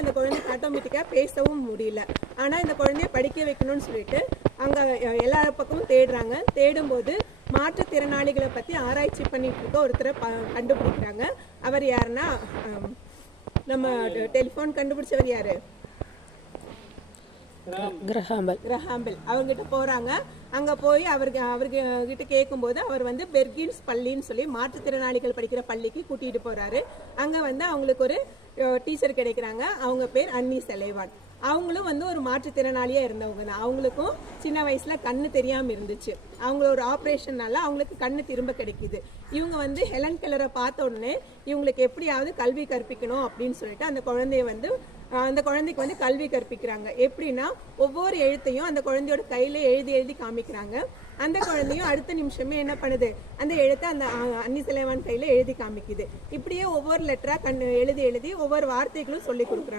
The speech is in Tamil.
அந்த குழந்தைக்கு ஆட்டோமேட்டிக்காக பேசவும் முடியல. ஆனால் இந்த குழந்தைய படிக்க வைக்கணும்னு சொல்லிட்டு அங்கே எல்லா பக்கமும் தேடுறாங்க. தேடும்போது மாற்றுத்திறனாளிகளை பற்றி ஆராய்ச்சி பண்ணிட்டு இருக்க ஒருத்தரை கண்டுபிடிக்கிறாங்க. அவர் யாருன்னா நம்ம டெலிஃபோன் கண்டுபிடிச்சவர் யாரு? கிரஹாம்பெல். அவர்கிட்ட போறாங்க. அங்க போய் அவர்கிட்ட கேட்கும்போது அவர் வந்து பெர்கின்ஸ் பள்ளின்னு சொல்லி மாற்றுத்திறனாளிகள் படிக்கிற பள்ளிக்கு கூட்டிட்டு போறாரு. அங்க வந்து அவங்களுக்கு ஒரு டீச்சர் கிடைக்கிறாங்க. அவங்க பேர் அன்னி செலைவான். அவங்களும் வந்து ஒரு மாற்றுத்திறனாளியா இருந்தவங்க தான். அவங்களுக்கும் சின்ன வயசுல கண்ணு தெரியாம இருந்துச்சு. அவங்கள ஒரு ஆப்ரேஷன்னால அவங்களுக்கு கண்ணு திரும்ப கிடைக்குது. இவங்க வந்து ஹெலன் கெல்லரை பார்த்த உடனே இவங்களுக்கு எப்படியாவது கல்வி கற்பிக்கணும் அப்படின்னு சொல்லிட்டு அந்த குழந்தைக்கு வந்து கல்வி கற்பிக்கிறாங்க. எப்படின்னா ஒவ்வொரு எழுத்தையும் அந்த குழந்தையோட கையில எழுதி காமிக்கிறாங்க. அந்த குழந்தையும் அடுத்த நிமிஷமே என்ன பண்ணுது, அந்த எழுத்தை அந்த அன்னி செலைவான் கையில எழுதி காமிக்குது. இப்படியே ஒவ்வொரு லெட்டரா எழுதி ஒவ்வொரு வார்த்தைகளும் சொல்லி கொடுக்குறாங்க.